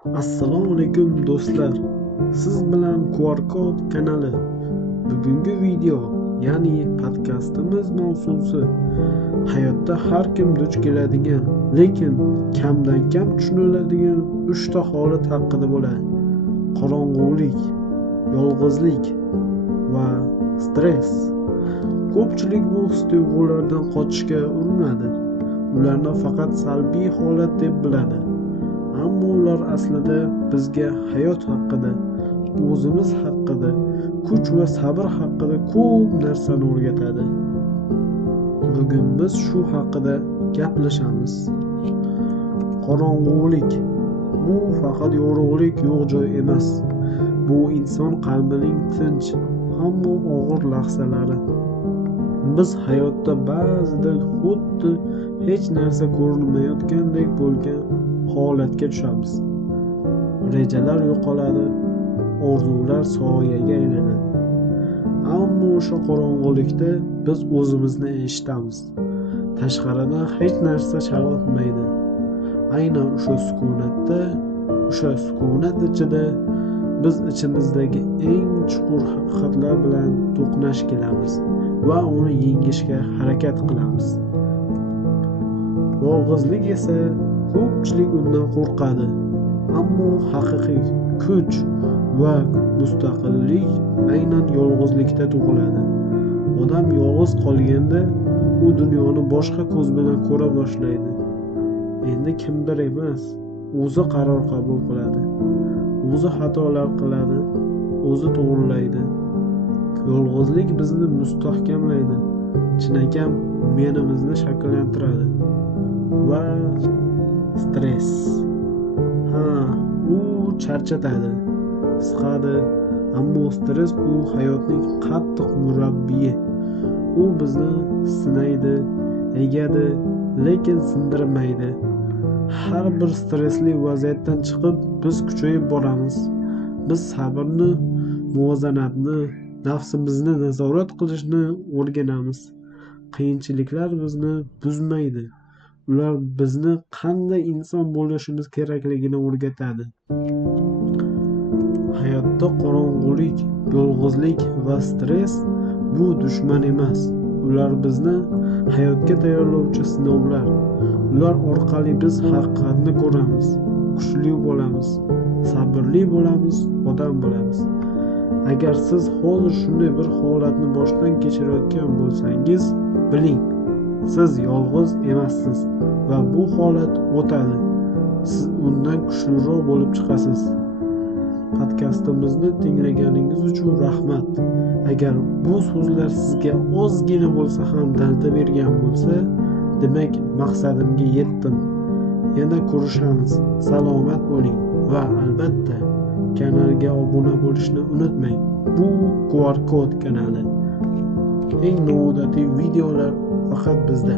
Assalomu alaykum do'stlar. Siz bilan QR Code kanali. Bugungi video, ya'ni podkastimiz mavzusi hayotda har kim duch keladigan, lekin kamdan kam tushuniladigan 3 ta holat haqida bo'ladi. Qorong'ulik, yolg'izlik va stress. Ko'pchilik bu his-tuyg'ulardan qochishga urinadi. Ularni faqat salbiy holat deb biladi. Ammo ular aslida bizga hayot haqida, o'zimiz haqida, kuch va sabr haqida ko'p narsani o'rgatadi. Bugun biz shu haqida gaplashamiz. Qorong'ulik. Bu faqat yorug'lik yo'q joy emas. Bu inson qalbining tinch, ammo og'ir lahzalari. Biz hayotda ba'zida xuddi hech narsa ko'rinmayotgandek bo'lgan holatga tushamiz. Rejalar yo'qoladi, orzular soyaga aylanadi. Ammo o'sha qorong'ulikda biz o'zimizni eshitamiz. Tashqaridan hech narsa chalg'itmaydi. Aynan o'sha sukunat ichida biz ichimizdagi eng chuqur haqiqatlar bilan to'qnash kelamiz va uni yengishga harakat qilamiz. Yolg'izlik esa ko'pchilik undan qo'rqadi. Ammo haqiqiy kuch va mustaqillik aynan yolg'izlikda tug'iladi. Odam yolg'iz qolganda u dunyoni boshqa ko'z bilan ko'ra boshlaydi. Endi kimdir emas, o'zi qaror qabul qiladi. O'zi xatolar qiladi, o'zi to'g'rilaydi. Yolg'izlik bizni mustahkamlaydi, chinakam menimizni shakllantiradi. Va stress. U charchatadi, siqadi, ammo stress bu hayotning qattiq murabbiyi. U bizni sinaydi, egadi, lekin sindirmaydi. Har bir stressli vaziyatdan chiqib biz kuchayib boramiz. Biz sabrni, muvozanatni, nafsimizni nazorat qilishni o'rganamiz. Qiyinchiliklar bizni buzmaydi. Ular bizni qanday inson bo'lishimiz kerakligini o'rgatadi. Hayotda qorong'ulik, yolg'izlik va stress bu dushman emas. Ular bizni hayotga tayyorlovchi sinovlar. Ular orqali biz haqiqatni ko'ramiz, kuchli bo'lamiz, sabrli bo'lamiz, odam bo'lamiz. Agar siz hozir shunday bir holatni boshdan kechirayotgan bo'lsangiz, biling, siz yolg'iz emassiz va bu holat o'tadi. Siz undan kuchliroq bo'lib chiqasiz. Podkastimizni tinglaganingiz uchun rahmat. Agar bu so'zlar sizga ozgina bo'lsa ham dalda bergan bo'lsa, demak maqsadimga yetdim. Yana ko'rishamiz. Salomat bo'ling va albatta kanalga obuna bo'lishni unutmang. Bu QR Code kanali. Eng noodatiy videolar faqat bizda.